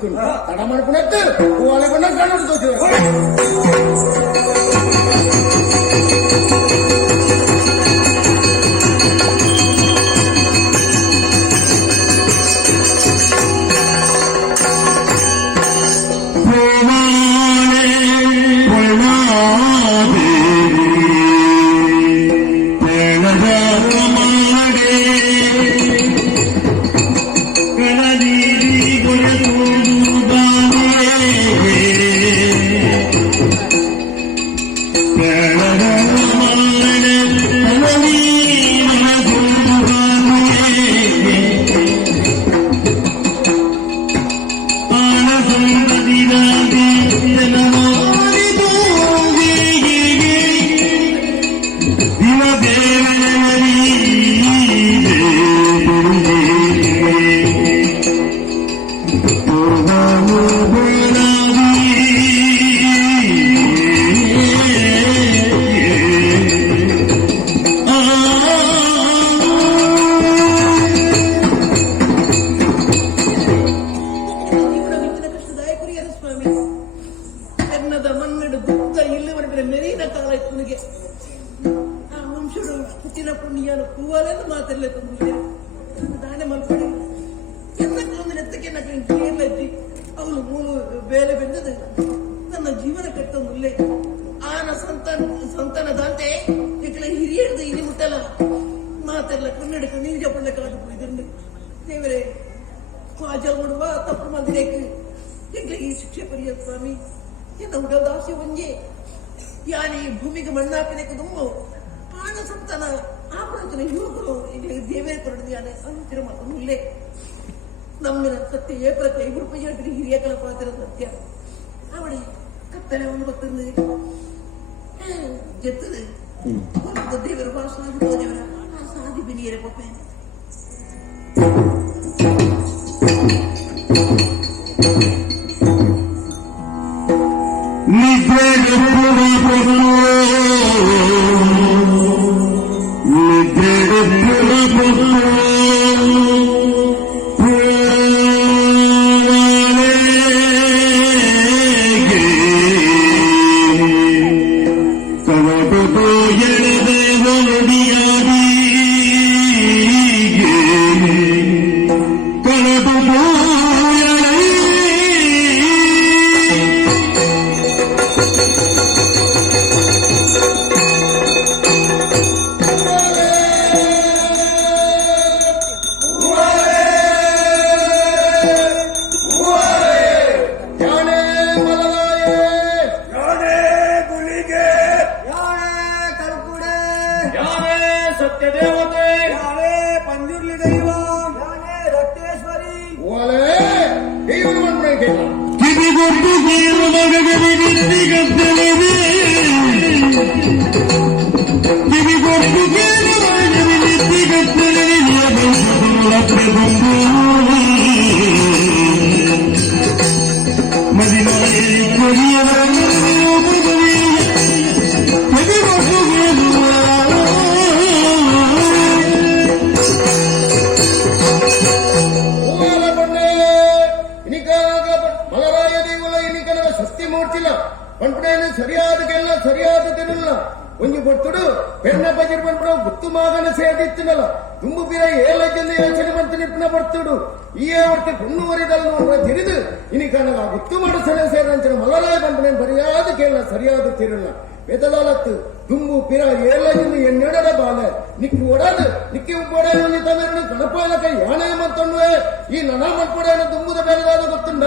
ತಡ ಮಾಡ್ಕೊಂಡದ್ದು ಒಳಗೊಂಡ ಕಣ್ಣು ತೋರಿಸಿದ್ರು. ಬೇಲೆ ಬೆಂದದು ನನ್ನ ಜೀವನ ಕೆಟ್ಟ ಮುಲ್ಲೆ ಆನ ಸಂತಾನದಂತೆ ಇಕ್ಕಳ ಹಿರಿಯರ್ದು ಇಲ್ಲಿ ಮುಟ್ಟಲ್ಲ ಮಾತೆಲ್ಲ ಕನ್ನಡಕ್ಕೆ ನೀರು ಜಪ್ಪಳ್ಳೆ ಕಾದು ಇದನ್ನು ದೇವರೇ ಮಾಜಲ್ ಮಾಡುವ ತಪ್ಪು ಮಂದಿರೇಕು ಇಕ್ಕಳ ಈ ಶಿಕ್ಷೆ ಪರಿಯ ಸ್ವಾಮಿ ಎನ್ನ ಉಡದಾಸೆ ಒಂಜೆ ಯಾನಿ ಭೂಮಿಗೆ ಮಣ್ಣಾಕಿನಕ್ಕೆ ತುಂಬ ಆನ ಸಂತಾನ ಆಪಣത്തിന് ಯುವಕರು ಈಗ ದೇವೇ ಕೊರಡು ಯಾನೆ ಅಂತಿರ ಮಾತು ಮುಲ್ಲೆ ನಮ್ಮಿನ ಸತ್ಯ ಏಪ್ರ ಕೈಗುಡುಪ ಹೇಳ್ತೀರಿ ಹಿರಿಯ ಕಲ ಪಾತ್ರ ಸತ್ಯ ಅವಳಿ ಕತ್ತಲೆ ಒಂದು ಬರ್ತದೆ ಜೆತ್ತದು ದೇವರ ಭಾಷಣ ದೇವರ ಸಾಧಿ ಬಿನಿಯರೆ ಪೊಪ್ಪೆ ಸರಿಯಾದ ಒಂಜಿ ಕೊಡ್ತುಡು ಪೆನ್ನ ಬಜಿರ್ ಬಂದ್ರು ಗುತ್ತು ಮಾಗನ ಸೇದಿತ್ತಿನಲ್ಲ ತುಂಬು ಬಿರ ಏಲಜಲ್ಲಿ ಯೋಚನೆ ಮಂತನಿಪ್ನ ಬರ್ತುಡು ಈ ಅವರ್ತೆ ಕುಣ್ಣುವರಿದಲ್ಲ ತಿರಿದು ಇನಿ ಕನಗ ಗುತ್ತು ಮಾಡು ಸಲ ಸೇರಂಚನ ಮಲರಾಯ ಬಂಪನೇನು ಬರಿಯಾದ ಕೇಳ ಸರಿಯಾದ ತಿರಲ್ಲ ಬೆದಲಾಲತ್ತು ತುಂಬು ಪಿರ ಏಲಜಲ್ಲಿ ಎನ್ನೆಡದ ಬಾಲ ನಿಕ್ಕಿ ಒಡದು ನಿಕ್ಕಿ ಉಪ್ಪೊಡೆಯಲ್ಲಿ ತಮಿರನು ಕಣಪಾಲಕ ಯಾನೆ ಮತ್ತೊಂಡುವೆ ಈ ನನ ಮಲ್ಪೊಡೆಯನ್ನು ತುಂಬುದ ಬೆರಗಾದ ಗೊತ್ತುಂಡ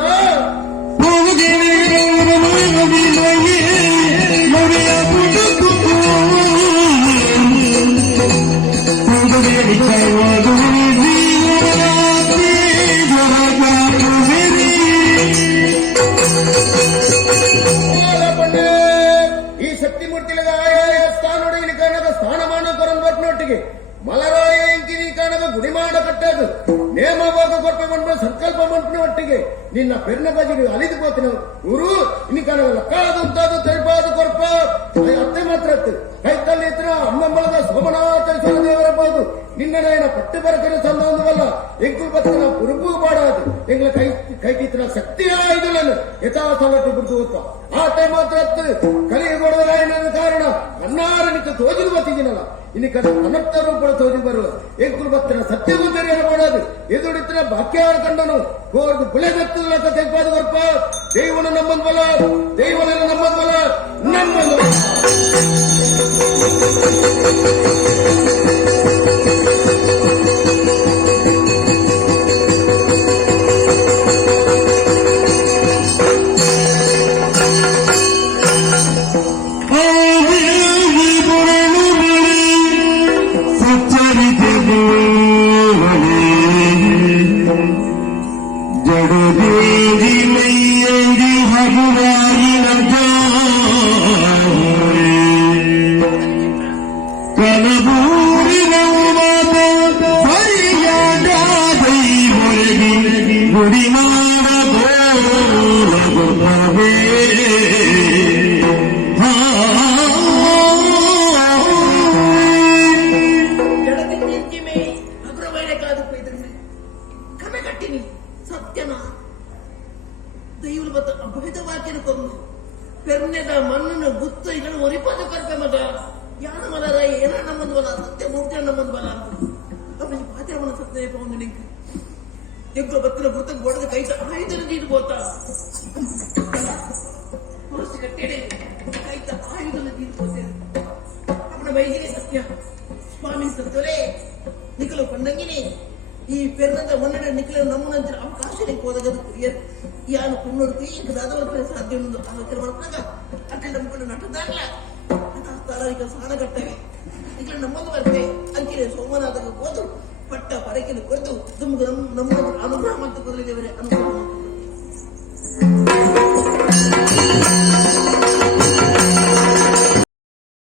ಈ ಶಕ್ತಿ ಮೂರ್ತಿಲಗ ಆಯಾಯ ಸ್ಥಾನೊಡಗಿನ ಕಾರಣದ ಸ್ಥಾನಮಾನ ಕೊರಲು ಬರ್ತನೊಟ್ಟಿಗೆ ಮಲರಾಯ ಇಂಕಿನಿ ಕಾರಣದ ಗುಡಿಮಾಡ ಕಟ್ಟದು ನೇಮವಾಗ ಕೊರಪೆ ಬಂದು ಸಂಕಲ್ಪ ಮಂಟನ ಒಟ್ಟಿಗೆ ನಿನ್ನ ಪೆರ್ನ ಬಜಿರು ಅಲಿದು ಹೋತಿನ ಗುರು ಇನಿ ಕಾರಣದ ಲಕ್ಕಾದು ಉಂಟಾದು ತೆರಪಾದು ಕೊರಪ ಅತ್ತೆ ಮಾತ್ರ ಕೈತಲ್ಲಿ ಇತ್ರ ಅಮ್ಮಂಬಳದ ಸೋಮನಾಥ ದೇವರಬಹುದು ನಿನ್ನ ಪಟ್ಟು ಬರಕರ ಸಂದವಲ್ಲ ಎಂಕುಲ್ ಬತ್ತನ ಪುರುಪು ಬಾಡಾದು ಎಂಗ್ಲ ಕೈಕಿತ್ತಿನ ಶಕ್ತಿಯ ಇದನ್ನು ಯಥಾಸಲಟ್ಟು ಬಿಟ್ಟು ಹೋಗ್ತ ಆತ ಮಾತ್ರ ಕಲಿಗೊಡದ ಕಾರಣ ಅನ್ನಾರನಿಕ್ಕೆ ತೋಜಿಲು ಬತ್ತಿದ್ದೀನಲ್ಲ ಇನ್ನಿಕ ಅನರ್ಥ ರೂಪದ ತೋಜಿ ಬರುವ ಎಂಕುಲು ಬತ್ತಿನ ಸತ್ಯ ಮುಂದರಿಯನ್ನು ಮಾಡೋದು ಎದುರಿತ್ತಿನ ಬಾಕ್ಯಾರ ಕಂಡನು ಕೋರ್ದು ಬುಳೆದತ್ತದ ತೆಗೆಪಾದ ಬರ್ಪ ದೈವನ ನಮ್ಮನ್ ಬಲ ದೈವನ ನಮ್ಮನ್ ಬಲ ನಮ್ಮನ್ ಪೆರ್ನೆದ ಮಣ್ಣನ್ನು ಗುತ್ತು ಇದನ್ನು ಒರಿಪದ ಕರ್ಪೆ ಮಗ ಯಾನ ಮಲರ ಏನ ನಮ್ಮದು ಬಲ ಸತ್ಯ ಮೂರ್ತಿ ನಮ್ಮದು ಬಲ ಅವನಿಗೆ ಪಾತ್ರವನ್ನ ಸತ್ಯ ಪೌಂದು ನಿಂಗೆ ಎಂಕುಲ ಬತ್ತಿನ ಗುತ್ತ ಗೋಡದ ಕೈತ ಆಯುಧನ ನೀರು ಬೋತ ಪುರುಷ ಕಟ್ಟೆಡೆ ಕೈತ ಆಯುಧನ ನೀರು ಬೋತೆ ಅವನ ವೈದ್ಯನೇ ಸತ್ಯ ಸ್ವಾಮಿ ಸತ್ತಲೇ ನಿಖಲು ಕೊಂಡಂಗಿನಿ ಈ ಪೆರ್ನದ ಮಣ್ಣನ ನಿಖಲ ನಮ್ಮನಂತರ ಅವಕಾಶ ಹೋದಾಗ ಯಾನು ಕುನ್ನೊಡ್ತಿ ರಾಧವರ್ಪನೆ ಸಾಧ್ಯ ಒಂದು ಆಲೋಚನೆ ಮಾಡ್ಕೊಂಡಾಗ ಅಟ್ಲೆ ನಮ್ಕೊಂಡು ನಟದಾಗ್ಲ ತಾರೀಕ ಸಾಣಗಟ್ಟವೆ ಈಗ ನಮ್ಮದು ಬರ್ತವೆ ಅಂಕಿಲೆ ಸೋಮನಾಥಕ್ಕೆ ಹೋದು ಪಟ್ಟ ಪರಕಿನ ಕೊದ್ದು ನಮ್ಗೆ ನಮ್ಮ ಅನುಗ್ರಹ ಮಾಡ್ತಾ ಕೊಡಲಿದ್ದೇವೆ ಅನುಗ್ರಹ